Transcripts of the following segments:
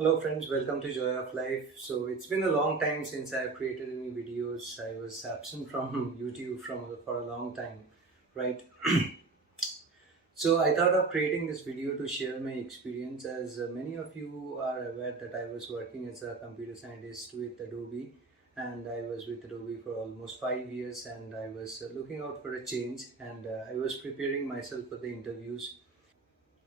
Hello friends, welcome to Joy of Life. So it's been a long time since I've created any videos. I was absent from YouTube for a long time, right? So I thought of creating this video to share my experience, as many of you are aware that I was working as a computer scientist with Adobe, and I was with Adobe for almost 5 years, and I was looking out for a change, and I was preparing myself for the interviews.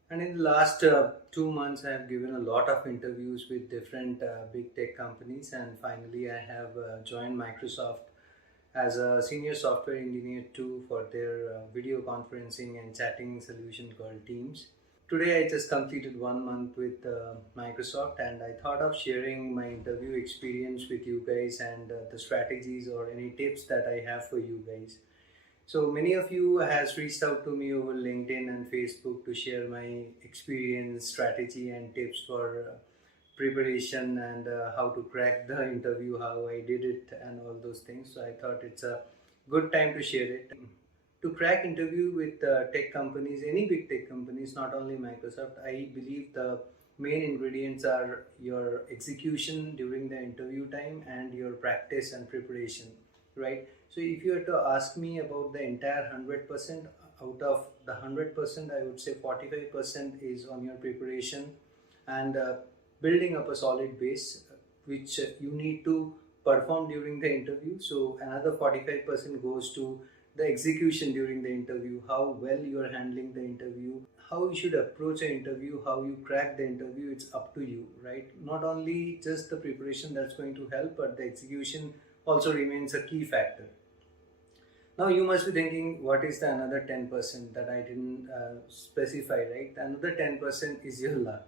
And in the last 2 months, I have given a lot of interviews with different big tech companies, and finally, I have joined Microsoft as a senior software engineer too for their video conferencing and chatting solution called Teams. Today, I just completed 1 month with Microsoft, and I thought of sharing my interview experience with you guys and the strategies or any tips that I have for you guys. So many of you has reached out to me over LinkedIn and Facebook to share my experience, strategy and tips for preparation and how to crack the interview, how I did it and all those things. So I thought it's a good time to share it. To crack interview with tech companies, any big tech companies, not only Microsoft, I believe the main ingredients are your execution during the interview time and your practice and preparation, right? So if you were to ask me about the entire 100%, out of the 100%, I would say 45% is on your preparation and building up a solid base, which you need to perform during the interview. So another 45% goes to the execution during the interview, how well you are handling the interview, how you should approach an interview, how you crack the interview. It's up to you, right? Not only just the preparation that's going to help, but the execution also remains a key factor. Now you must be thinking, what is the another 10% that I didn't specify, right? Another 10% is your luck.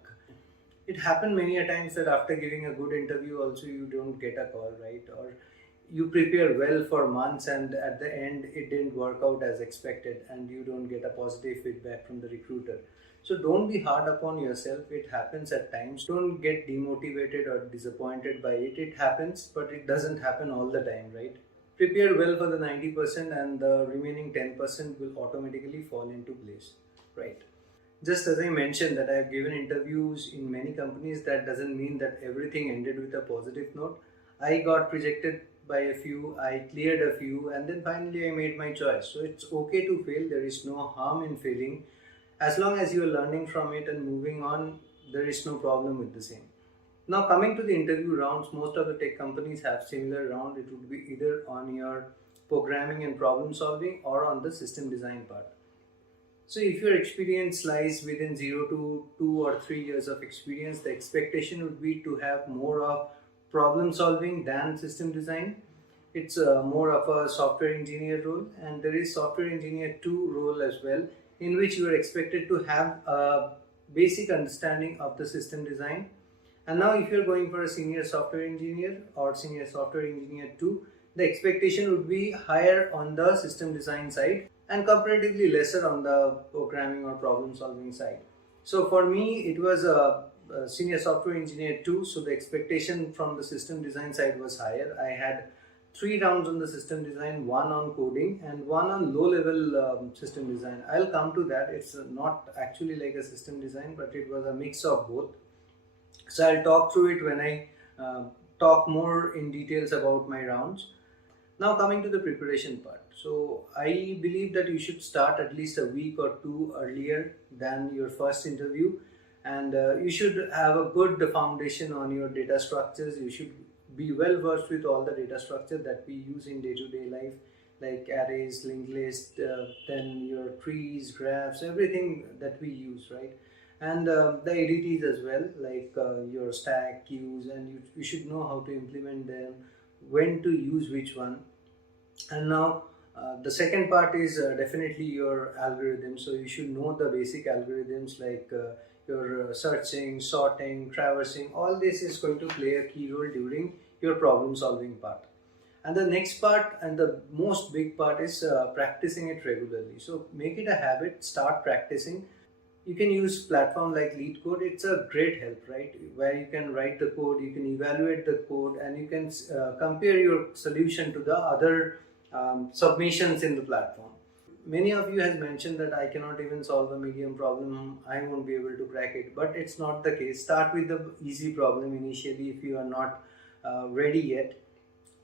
It happened many a times that after giving a good interview also you don't get a call, right? Or you prepare well for months and at the end it didn't work out as expected and you don't get a positive feedback from the recruiter. So don't be hard upon yourself. It happens at times. Don't get demotivated or disappointed by it. It happens, but it doesn't happen all the time, right? Prepare well for the 90% and the remaining 10% will automatically fall into place, right? Just as I mentioned that I have given interviews in many companies, that doesn't mean that everything ended with a positive note. I got rejected by a few, I cleared a few, and then finally I made my choice. So it's okay to fail. There is no harm in failing. As long as you are learning from it and moving on, there is no problem with the same. Now coming to the interview rounds, most of the tech companies have similar round. It would be either on your programming and problem solving or on the system design part. So if your experience lies within 0 to 2 or 3 years of experience, the expectation would be to have more of problem solving than system design. It's more of a software engineer role, and there is software engineer 2 role as well, in which you are expected to have a basic understanding of the system design. And now if you're going for a senior software engineer or senior software engineer 2, the expectation would be higher on the system design side and comparatively lesser on the programming or problem solving side. So for me, it was a senior software engineer 2, so the expectation from the system design side was higher. I had 3 rounds on the system design, 1 on coding and 1 on low level system design. I'll come to that. It's not actually like a system design, but it was a mix of both. So I'll talk through it when I talk more in details about my rounds. Now coming to the preparation part. So I believe that you should start at least a week or two earlier than your first interview, and you should have a good foundation on your data structures. You should be well versed with all the data structure that we use in day-to-day life, like arrays, linked list, then your trees, graphs, everything that we use, right? And the ADTs as well, like your stack, queues, and you should know how to implement them, when to use which one. And now the second part is definitely your algorithm. So you should know the basic algorithms like your searching, sorting, traversing. All this is going to play a key role during your problem solving part. And the next part and the most big part is practicing it regularly. So make it a habit, start practicing. You can use platform like LeetCode. It's a great help, right? Where you can write the code, you can evaluate the code, and you can compare your solution to the other submissions in the platform. many of you has mentioned that I cannot even solve a medium problem, I won't be able to crack it, but it's not the case. Start with the easy problem initially if you are not ready yet.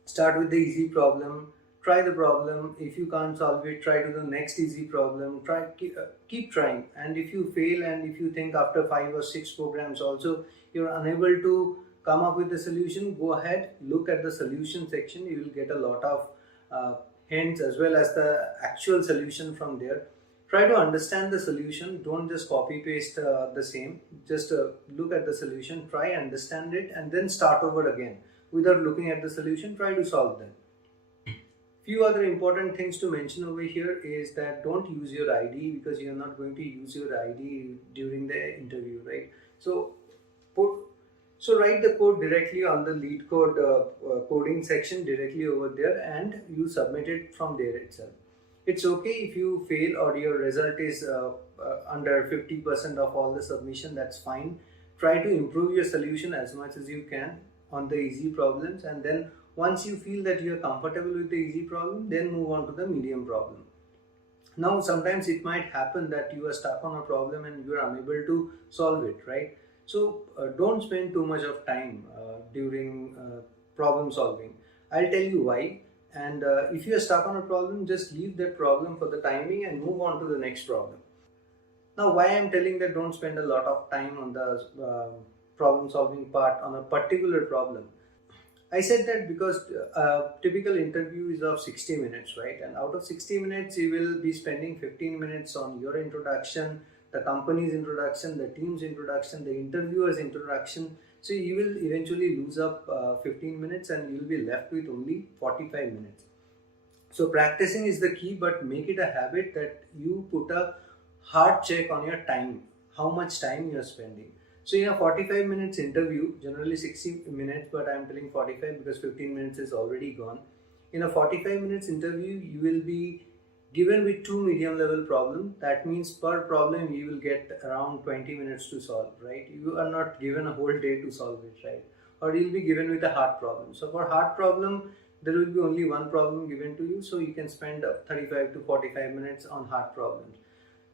Start with the easy problem, try the problem. If you can't solve it, try to the next easy problem. Keep trying, and if you fail and if you think after 5 or 6 programs also you're unable to come up with the solution, go ahead, look at the solution section. You will get a lot of uh, hints as well as the actual solution from there. Try to understand the solution, don't just copy paste the same. Just look at the solution, try understand it, and then start over again. Without looking at the solution, try to solve them. Few other important things to mention over here is that don't use your ID, because you're not going to use your ID during the interview, right? So put write the code directly on the lead code coding section directly over there, and you submit it from there itself. It's okay if you fail or your result is under 50% of all the submission, that's fine. Try to improve your solution as much as you can on the easy problems, and then once you feel that you are comfortable with the easy problem, then move on to the medium problem. Now sometimes it might happen that you are stuck on a problem and you are unable to solve it, right? So don't spend too much of time during problem solving. I'll tell you why. And if you are stuck on a problem, just leave that problem for the time being and move on to the next problem. Now, why I'm telling that don't spend a lot of time on the problem solving part on a particular problem. I said that because a typical interview is of 60 minutes, right? And out of 60 minutes, you will be spending 15 minutes on your introduction, the company's introduction, the team's introduction, the interviewer's introduction. So you will eventually lose up 15 minutes and you'll be left with only 45 minutes. So practicing is the key, but make it a habit that you put a hard check on your time, how much time you are spending. So in a 45 minutes interview, generally 60 minutes, but I am telling 45 because 15 minutes is already gone. In a 45 minutes interview, you will be given with 2 medium level problems. That means per problem you will get around 20 minutes to solve, right? You are not given a whole day to solve it, right? Or you'll be given with a hard problem. So for hard problem, there will be only one problem given to you, so you can spend 35 to 45 minutes on hard problems.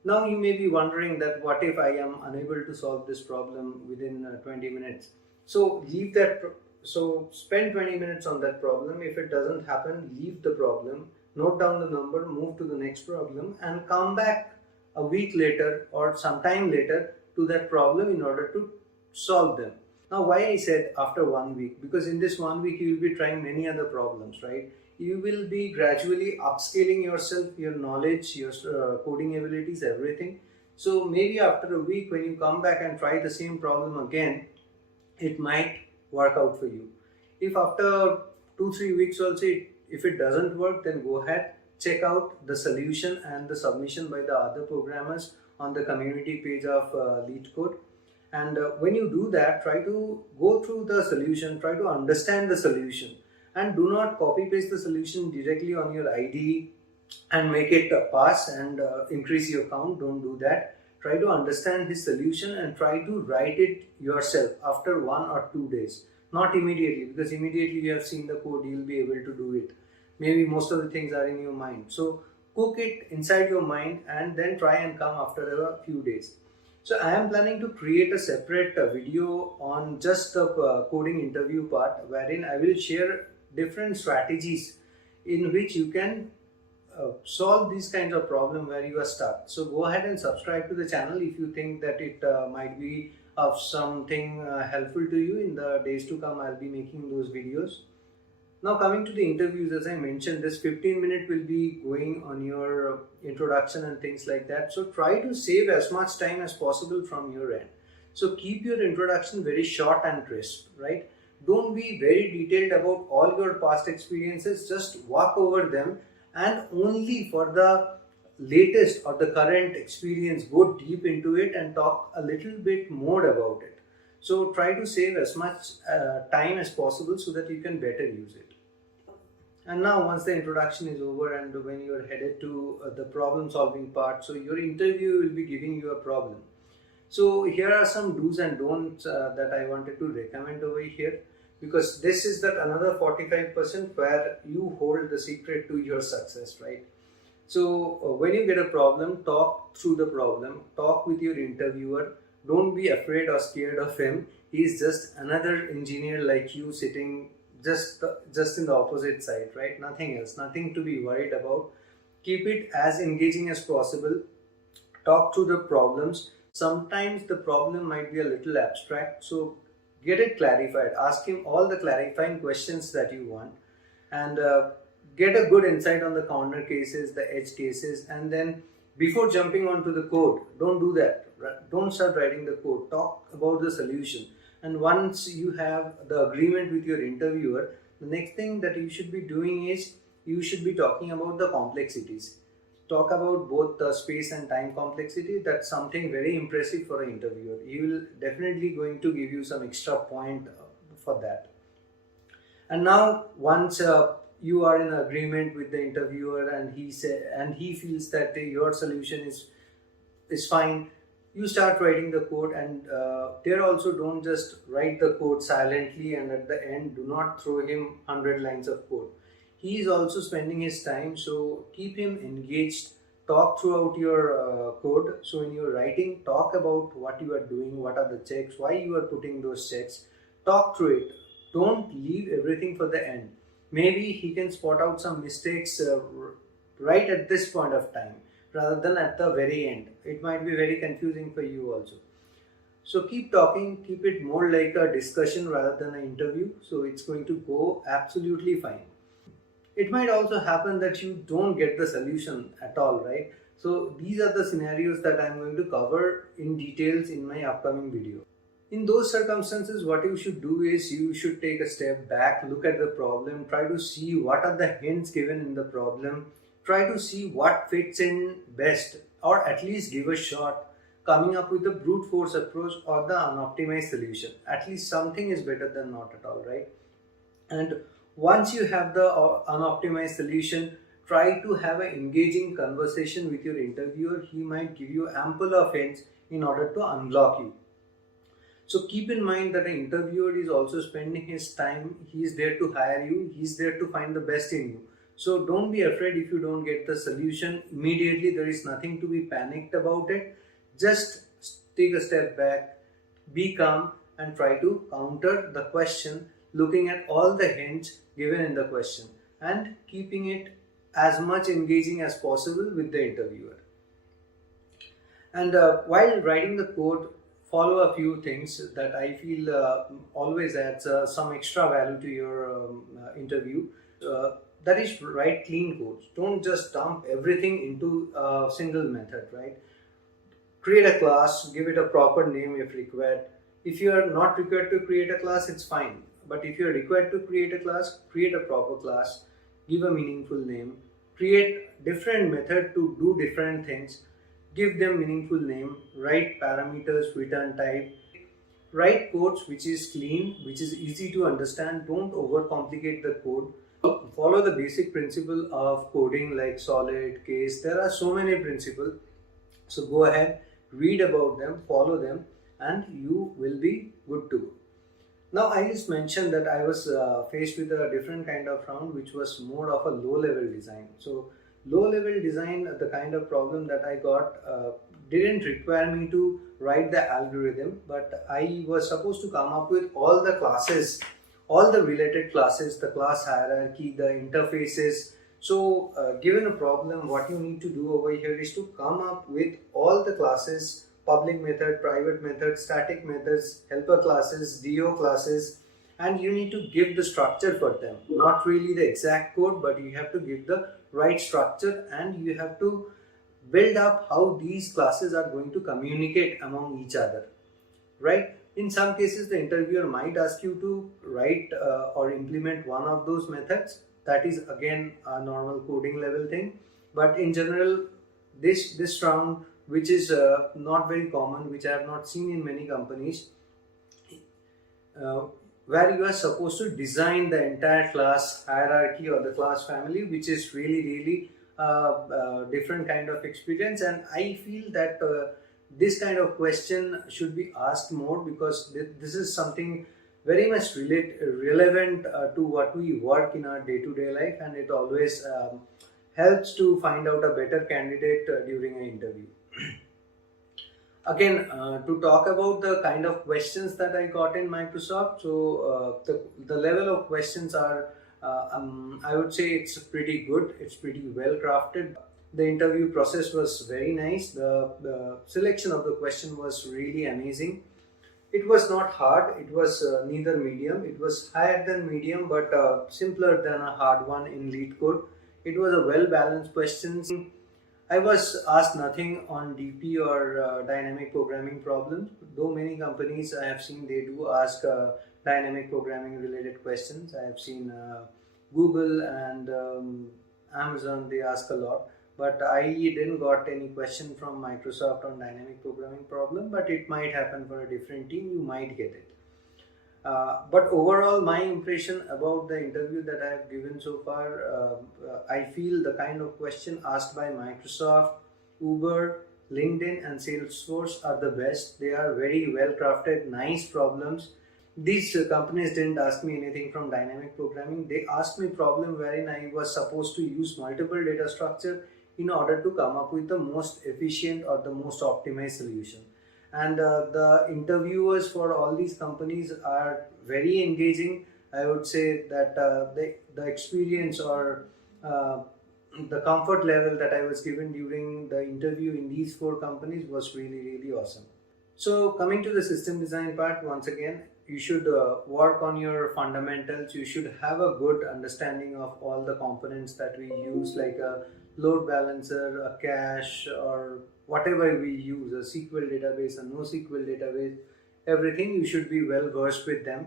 Now you may be wondering that what if I am unable to solve this problem within 20 minutes. So leave that, so spend 20 minutes on that problem. If it doesn't happen, leave the problem, note down the number, move to the next problem, and come back a week later or sometime later to that problem in order to solve them. Now why I said after 1 week, because in this 1 week you will be trying many other problems, right? You will be gradually upscaling yourself, your knowledge, your coding abilities, everything. So maybe after a week when you come back and try the same problem again, it might work out for you. If after 2-3 weeks also if it doesn't work, then go ahead, check out the solution and the submission by the other programmers on the community page of LeetCode. And when you do that, try to go through the solution, try to understand the solution, and do not copy paste the solution directly on your ID and make it pass and increase your count. Don't do that. Try to understand his solution and try to write it yourself after 1 or 2 days. Not immediately, because immediately you have seen the code, you will be able to do it. Maybe most of the things are in your mind. So cook it inside your mind and then try and come after a few days. So I am planning to create a separate video on just the coding interview part, wherein I will share different strategies in which you can solve these kinds of problems where you are stuck. So go ahead and subscribe to the channel if you think that it might be of something helpful to you. In the days to come, I'll be making those videos. Now coming to the interviews, as I mentioned, this 15-minute will be going on your introduction and things like that. So try to save as much time as possible from your end. So keep your introduction very short and crisp, right? Don't be very detailed about all your past experiences, just walk over them, and only for the latest or the current experience, go deep into it and talk a little bit more about it. So try to save as much time as possible so that you can better use it. And now once the introduction is over and when you are headed to the problem solving part, so your interview will be giving you a problem. So here are some do's and don'ts that I wanted to recommend over here, because this is that another 45% where you hold the secret to your success, right? So when you get a problem, talk through the problem, talk with your interviewer. Don't be afraid or scared of him. He's just another engineer like you, sitting just in the opposite side, right? Nothing else, nothing to be worried about. Keep it as engaging as possible. Talk through the problems. Sometimes the problem might be a little abstract, so get it clarified. Ask him all the clarifying questions that you want, and get a good insight on the corner cases, the edge cases, and then before jumping onto the code, don't do that. Don't start writing the code. Talk about the solution. And once you have the agreement with your interviewer, the next thing that you should be doing is you should be talking about the complexities. Talk about both the space and time complexity. That's something very impressive for an interviewer. He will definitely going to give you some extra point for that. And now once you are in agreement with the interviewer, and he feels that your solution is fine, you start writing the code. And there also, don't just write the code silently and at the end do not throw him 100 lines of code. He is also spending his time, so keep him engaged. Talk throughout your code. So in your writing, talk about what you are doing, what are the checks, why you are putting those checks. Talk through it. Don't leave everything for the end. Maybe he can spot out some mistakes right at this point of time rather than at the very end. It might be very confusing for you also. So keep talking, keep it more like a discussion rather than an interview. So it's going to go absolutely fine. It might also happen that you don't get the solution at all, right? So these are the scenarios that I'm going to cover in details in my upcoming video. In those circumstances, what you should do is you should take a step back, look at the problem, try to see what are the hints given in the problem, try to see what fits in best, or at least give a shot coming up with the brute force approach or the unoptimized solution. At least something is better than not at all, right? And once you have the unoptimized solution, try to have an engaging conversation with your interviewer. He might give you ample of hints in order to unblock you. So keep in mind that an interviewer is also spending his time. He is there to hire you. He is there to find the best in you. So don't be afraid if you don't get the solution immediately. There is nothing to be panicked about it. Just take a step back, be calm, and try to counter the question, looking at all the hints given in the question and keeping it as much engaging as possible with the interviewer. And while writing the code, follow a few things that I feel always adds some extra value to your interview. That is, write clean codes. Don't just dump everything into a single method, right? Create a class, give it a proper name if required. If you are not required to create a class, it's fine. But if you are required to create a class, create a proper class, give a meaningful name, create different method to do different things, give them meaningful name, write parameters, return type, write codes which is clean, which is easy to understand. Don't overcomplicate the code. Follow the basic principle of coding like solid, case. There are so many principles. So go ahead, read about them, follow them, and you will be good to go. Now I just mentioned that I was faced with a different kind of round, which was more of a low level design. So low level design, the kind of problem that I got didn't require me to write the algorithm, but I was supposed to come up with all the classes, all the related classes, the class hierarchy, the interfaces. So given a problem, what you need to do over here is to come up with all the classes, public method, private method, static methods, helper classes, DO classes, and you need to give the structure for them. Not really the exact code, but you have to give the right structure, and you have to build up how these classes are going to communicate among each other, right? In some cases, the interviewer might ask you to write or implement one of those methods. That is again a normal coding level thing. But in general, this round, which is not very common, which I have not seen in many companies, where you are supposed to design the entire class hierarchy or the class family, which is really different kind of experience. And I feel that this kind of question should be asked more, because this is something very much relevant to what we work in our day-to-day life, and it always helps to find out a better candidate during an interview. Again, to talk about the kind of questions that I got in Microsoft, so the level of questions are, I would say it's pretty good, it's pretty well crafted. The interview process was very nice. The selection of the question was really amazing. It was not hard, it was neither medium, it was higher than medium but simpler than a hard one in lead code. It was a well balanced questions. I was asked nothing on DP or dynamic programming problems, though many companies I have seen they do ask dynamic programming related questions. I have seen Google and Amazon, they ask a lot, but I didn't got any question from Microsoft on dynamic programming problem, but it might happen for a different team, you might get it. But overall, my impression about the interview that I have given so far, I feel the kind of question asked by Microsoft, Uber, LinkedIn and Salesforce are the best. They are very well crafted, nice problems. These companies didn't ask me anything from dynamic programming. They asked me problem wherein I was supposed to use multiple data structure in order to come up with the most efficient or the most optimized solution. And the interviewers for all these companies are very engaging. I would say that the experience or the comfort level that I was given during the interview in these 4 companies was really, really awesome. So coming to the system design part, once again, you should work on your fundamentals. You should have a good understanding of all the components that we use, like a load balancer, a cache, or whatever we use, a SQL database, a NoSQL database, everything you should be well versed with them.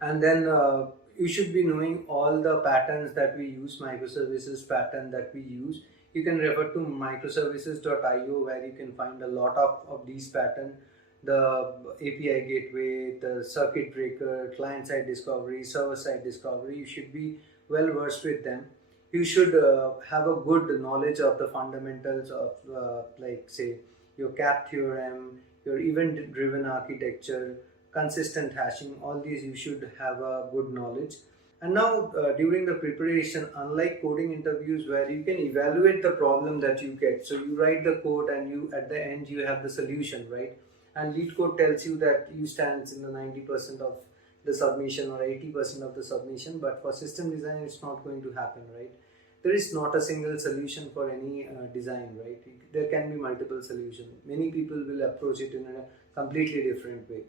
And then you should be knowing all the patterns that we use, microservices pattern that we use. You can refer to microservices.io where you can find a lot of these patterns. The API gateway, the circuit breaker, client-side discovery, server-side discovery, you should be well versed with them. You should have a good knowledge of the fundamentals of like say your CAP theorem, your event-driven architecture, consistent hashing, all these you should have a good knowledge. And now during the preparation, unlike coding interviews where you can evaluate the problem that you get, so you write the code and you at the end you have the solution, right? And lead code tells you that you stand in the 90% of the submission or 80% of the submission, but for system design it's not going to happen, right? There is not a single solution for any design, right? There can be multiple solutions. Many people will approach it in a completely different way.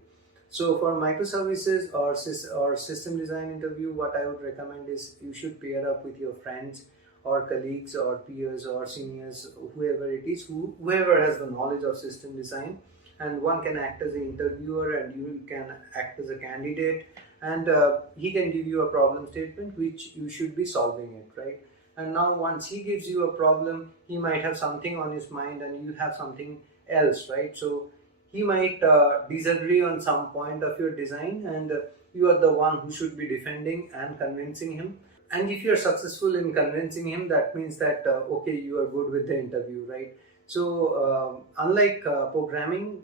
So for microservices or system design interview, what I would recommend is you should pair up with your friends or colleagues or peers or seniors, whoever it is, whoever has the knowledge of system design, and one can act as an interviewer and you can act as a candidate, and he can give you a problem statement which you should be solving it, right? And now once he gives you a problem, he might have something on his mind and you have something else, right? So he might disagree on some point of your design, and you are the one who should be defending and convincing him. And if you are successful in convincing him, that means that okay, you are good with the interview, right? So unlike programming,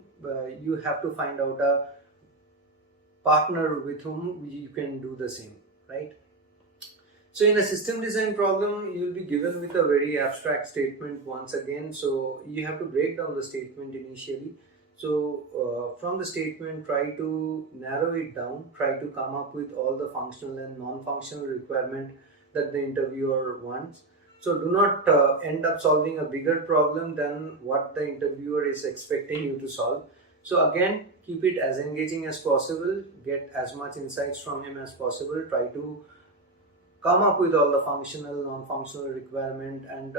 you have to find out a partner with whom you can do the same, right? So in a system design problem, you will be given with a very abstract statement once again. So you have to break down the statement initially. So from the statement, try to narrow it down, try to come up with all the functional and non-functional requirement that the interviewer wants. So do not end up solving a bigger problem than what the interviewer is expecting you to solve. So again, keep it as engaging as possible, get as much insights from him as possible, try to come up with all the functional, non-functional requirement, and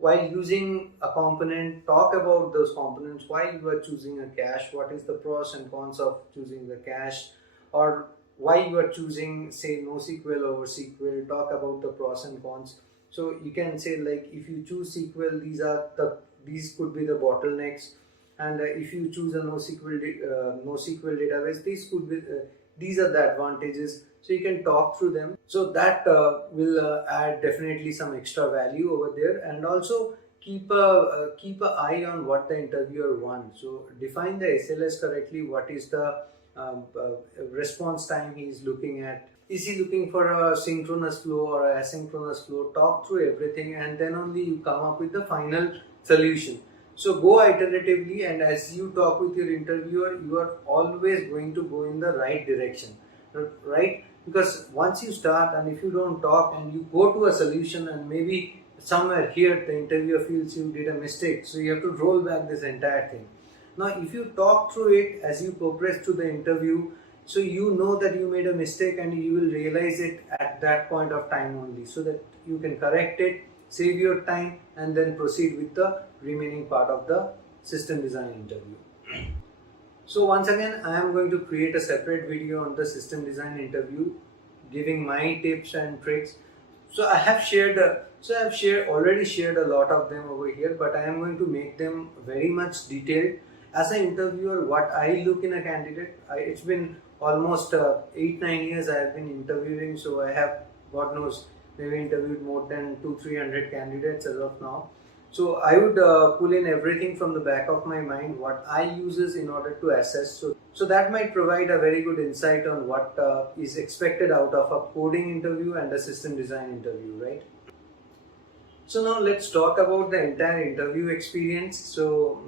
while using a component, talk about those components, why you are choosing a cache, what is the pros and cons of choosing the cache, or why you are choosing say NoSQL over SQL, talk about the pros and cons. So you can say like if you choose SQL, these could be the bottlenecks, and if you choose a NoSQL database, these are the advantages. So you can talk through them. So that will add definitely some extra value over there, and also keep a eye on what the interviewer wants. So define the SLS correctly. What is the response time he is looking at? Is he looking for a synchronous flow or a asynchronous flow? Talk through everything, and then only you come up with the final solution. So go iteratively, and as you talk with your interviewer, you are always going to go in the right direction, right? Because once you start, and if you don't talk and you go to a solution, and maybe somewhere here the interviewer feels you did a mistake, so you have to roll back this entire thing. Now, if you talk through it as you progress through the interview, so you know that you made a mistake and you will realize it at that point of time only, so that you can correct it, save your time, and then proceed with the remaining part of the system design interview. So once again, I am going to create a separate video on the system design interview, giving my tips and tricks. So I have shared, already shared a lot of them over here, but I am going to make them very much detailed. As an interviewer, what I look in a candidate, it's been almost 8-9 years I have been interviewing, so I have, God knows, maybe interviewed more than 200-300 candidates as of now. So I would pull in everything from the back of my mind, what I uses in order to assess. So that might provide a very good insight on what is expected out of a coding interview and a system design interview, right? So now let's talk about the entire interview experience. So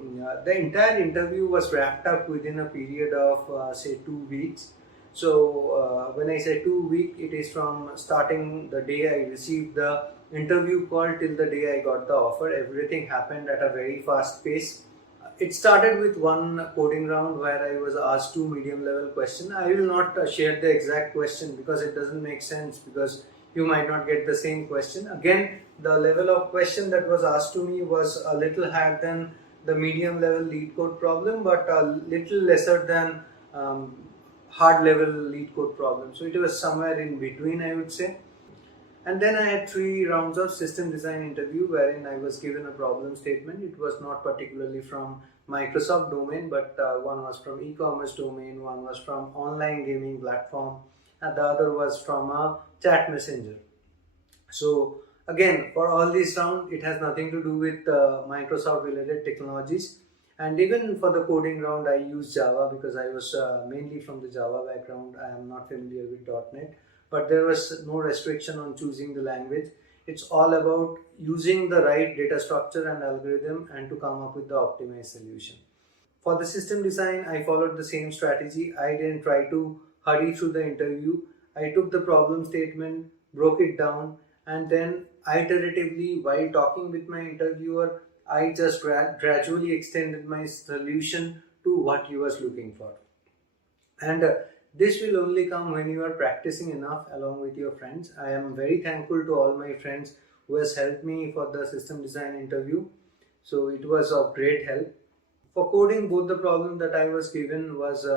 the entire interview was wrapped up within a period of say 2 weeks. So when I say 2 weeks, it is from starting the day I received the interview call till the day I got the offer. Everything happened at a very fast pace. It started with one coding round where I was asked two medium level questions. I will not share the exact question because it doesn't make sense, because you might not get the same question. Again, the level of question that was asked to me was a little higher than the medium level lead code problem, but a little lesser than hard level lead code problem. So it was somewhere in between, I would say. And then I had 3 rounds of system design interview wherein I was given a problem statement. It was not particularly from Microsoft domain, but one was from e-commerce domain, one was from online gaming platform, and the other was from a chat messenger. So again, for all these round, it has nothing to do with Microsoft related technologies. And even for the coding round, I used Java because I was mainly from the Java background. I am not familiar with .NET, but there was no restriction on choosing the language. It's all about using the right data structure and algorithm and to come up with the optimized solution. For the system design, I followed the same strategy. I didn't try to hurry through the interview. I took the problem statement, broke it down, and then iteratively, while talking with my interviewer, I just gradually extended my solution to what he was looking for. And this will only come when you are practicing enough along with your friends. I am very thankful to all my friends who has helped me for the system design interview. So it was of great help. For coding, both the problem that I was given was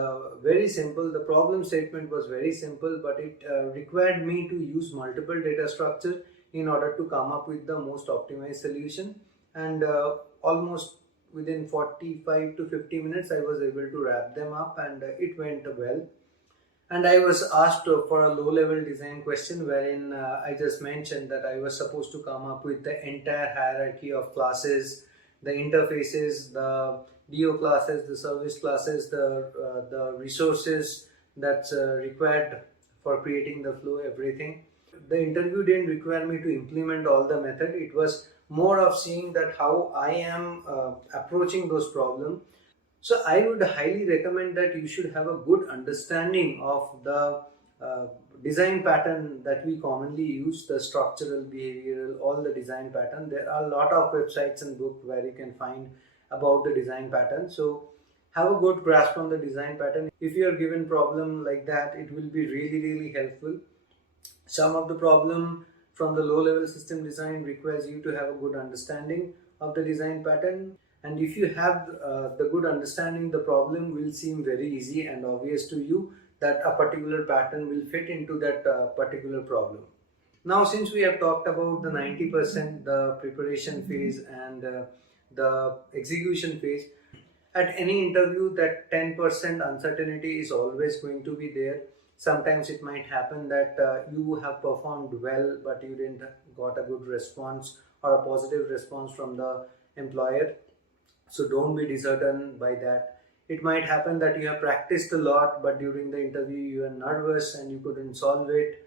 very simple. The problem statement was very simple, but it required me to use multiple data structures in order to come up with the most optimized solution. And almost within 45 to 50 minutes, I was able to wrap them up, and it went well. And I was asked for a low level design question wherein I just mentioned that I was supposed to come up with the entire hierarchy of classes, the interfaces, the DO classes, the service classes, the resources that's required for creating the flow, everything. The interview didn't require me to implement all the method. It was more of seeing that how I am approaching those problems. So I would highly recommend that you should have a good understanding of the design pattern that we commonly use, the structural, behavioral, all the design pattern. There are a lot of websites and books where you can find about the design pattern. So have a good grasp on the design pattern. If you are given problem like that, it will be really, really helpful. Some of the problem from the low level system design requires you to have a good understanding of the design pattern. And if you have the good understanding, the problem will seem very easy and obvious to you that a particular pattern will fit into that particular problem. Now, since we have talked about the 90%, the preparation phase and the execution phase, at any interview that 10% uncertainty is always going to be there. Sometimes it might happen that you have performed well, but you didn't got a good response or a positive response from the employer. So don't be disheartened by that. It might happen that you have practiced a lot, but during the interview you are nervous and you couldn't solve it.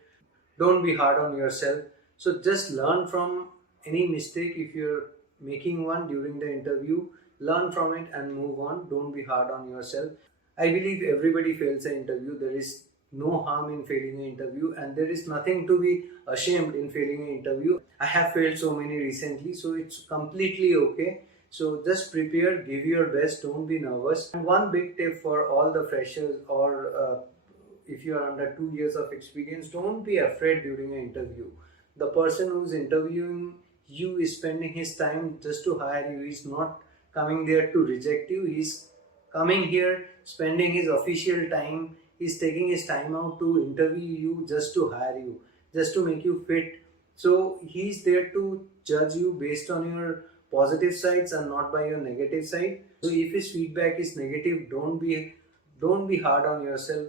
Don't be hard on yourself. So just learn from any mistake. If you're making one during the interview, learn from it and move on. Don't be hard on yourself. I believe everybody fails an interview. There is no harm in failing an interview, and there is nothing to be ashamed in failing an interview. I have failed so many recently, so it's completely okay. So just prepare, give your best, don't be nervous. And one big tip for all the freshers, or if you are under 2 years of experience, don't be afraid during an interview. The person who's interviewing you is spending his time just to hire you. He's not coming there to reject you. He's coming here, spending his official time. He's taking his time out to interview you, just to hire you, just to make you fit. So he's there to judge you based on your positive sides and not by your negative side. So if his feedback is negative, don't be hard on yourself.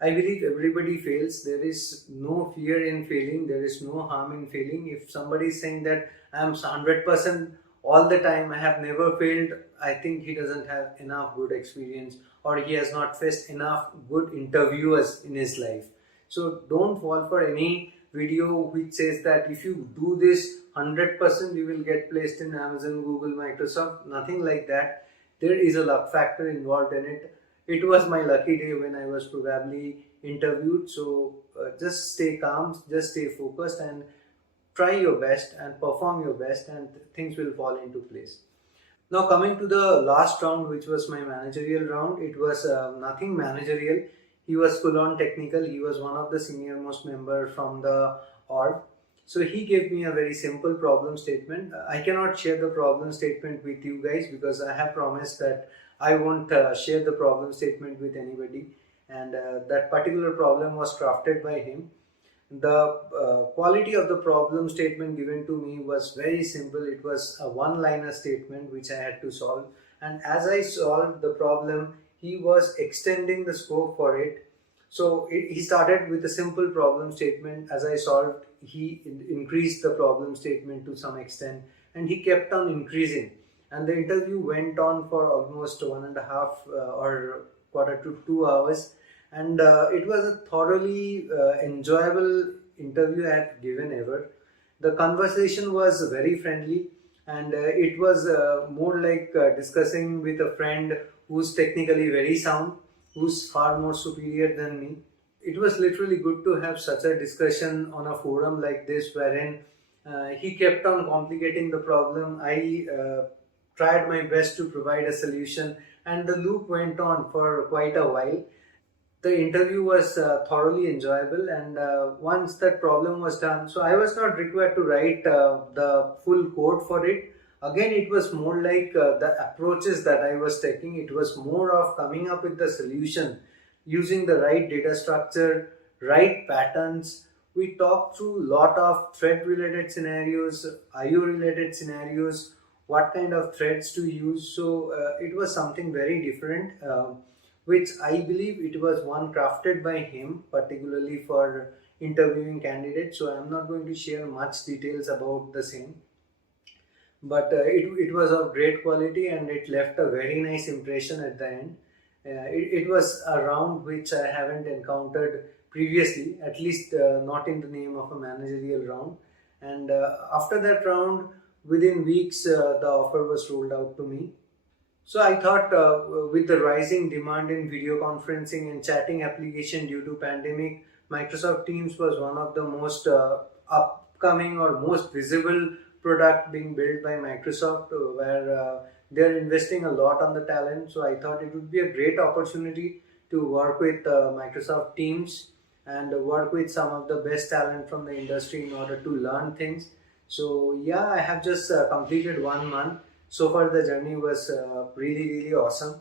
I believe everybody fails. There is no fear in failing. There is no harm in failing. If somebody is saying that I am 100% all the time, I have never failed, I think he doesn't have enough good experience, or he has not faced enough good interviewers in his life. So don't fall for any video which says that if you do this 100% you will get placed in Amazon, Google, Microsoft. Nothing like that. There is a luck factor involved in it. It was my lucky day when I was probably interviewed. So just stay calm, just stay focused, and try your best and perform your best, and things will fall into place. Now coming to the last round, which was my managerial round, it was nothing managerial. He was full on technical. He was one of the senior most member from the org. So he gave me a very simple problem statement. I cannot share the problem statement with you guys because I have promised that I won't share the problem statement with anybody. And that particular problem was crafted by him. The quality of the problem statement given to me was very simple. It was a one-liner statement which I had to solve. And as I solved the problem, he was extending the scope for it. So he started with a simple problem statement. As I solved, he increased the problem statement to some extent, and he kept on increasing. And the interview went on for almost 1.5 or quarter to 2 hours. And it was a thoroughly enjoyable interview I have given ever. The conversation was very friendly, and it was more like discussing with a friend who's technically very sound, who's far more superior than me. It was literally good to have such a discussion on a forum like this, wherein he kept on complicating the problem. I tried my best to provide a solution, and the loop went on for quite a while. The interview was thoroughly enjoyable, and once that problem was done, so I was not required to write the full code for it. Again, it was more like the approaches that I was taking. It was more of coming up with the solution using the right data structure, right patterns. We talked through a lot of thread related scenarios, IO related scenarios, what kind of threads to use. So it was something very different, which I believe it was one crafted by him particularly for interviewing candidates. So I'm not going to share much details about the same, but it was of great quality, and it left a very nice impression at the end. It was a round which I haven't encountered previously, at least not in the name of a managerial round. And after that round, within weeks, the offer was rolled out to me. So I thought with the rising demand in video conferencing and chatting application due to pandemic, Microsoft Teams was one of the most upcoming or most visible product being built by Microsoft, where they're investing a lot on the talent. So I thought it would be a great opportunity to work with Microsoft Teams and work with some of the best talent from the industry in order to learn things. So yeah, I have just completed 1 month. So far the journey was really awesome,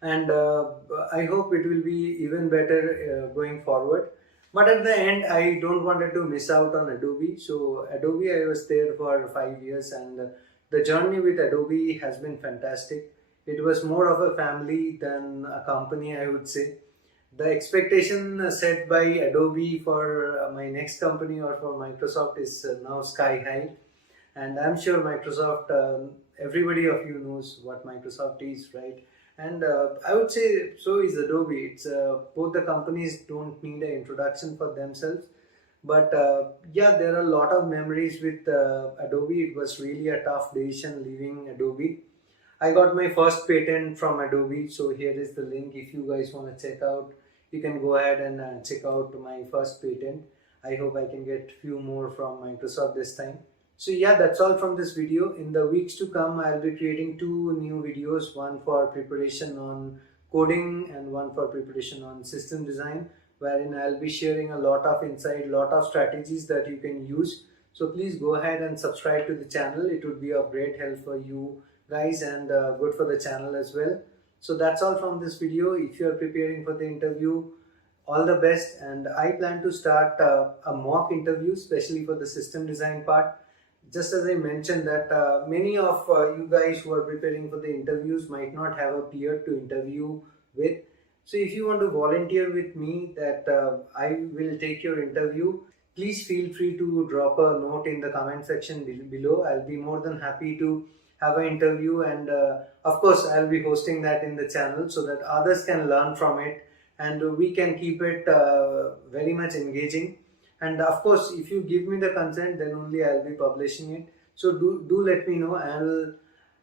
and I hope it will be even better going forward. But at the end, I don't wanted to miss out on Adobe. So Adobe, I was there for 5 years, and the journey with Adobe has been fantastic. It was more of a family than a company, I would say. The expectation set by Adobe for my next company or for Microsoft is now sky high. And I'm sure Microsoft, everybody of you knows what Microsoft is, right? And I would say so is Adobe. It's both the companies don't need an introduction for themselves, but yeah, there are a lot of memories with Adobe. It was really a tough decision leaving Adobe. I got my first patent from Adobe, so here is the link. If you guys want to check out, you can go ahead and check out my first patent. I hope I can get few more from Microsoft this time. So yeah, that's all from this video. In the weeks to come, I'll be creating two new videos, one for preparation on coding and one for preparation on system design, wherein I'll be sharing a lot of insight, lot of strategies that you can use. So please go ahead and subscribe to the channel. It would be of great help for you guys and good for the channel as well. So that's all from this video. If you are preparing for the interview, all the best, and I plan to start a mock interview especially for the system design part. Just as I mentioned that many of you guys who are preparing for the interviews might not have a peer to interview with. So if you want to volunteer with me that I will take your interview, please feel free to drop a note in the comment section below. I'll be more than happy to have an interview, and of course I'll be hosting that in the channel so that others can learn from it and we can keep it very much engaging. And of course, if you give me the consent, then only I'll be publishing it. So do let me know.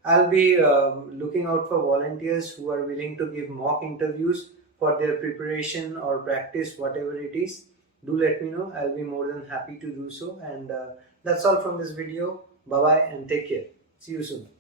I'll be looking out for volunteers who are willing to give mock interviews for their preparation or practice, whatever it is. Do let me know. I'll be more than happy to do so. And that's all from this video. Bye bye and take care. See you soon.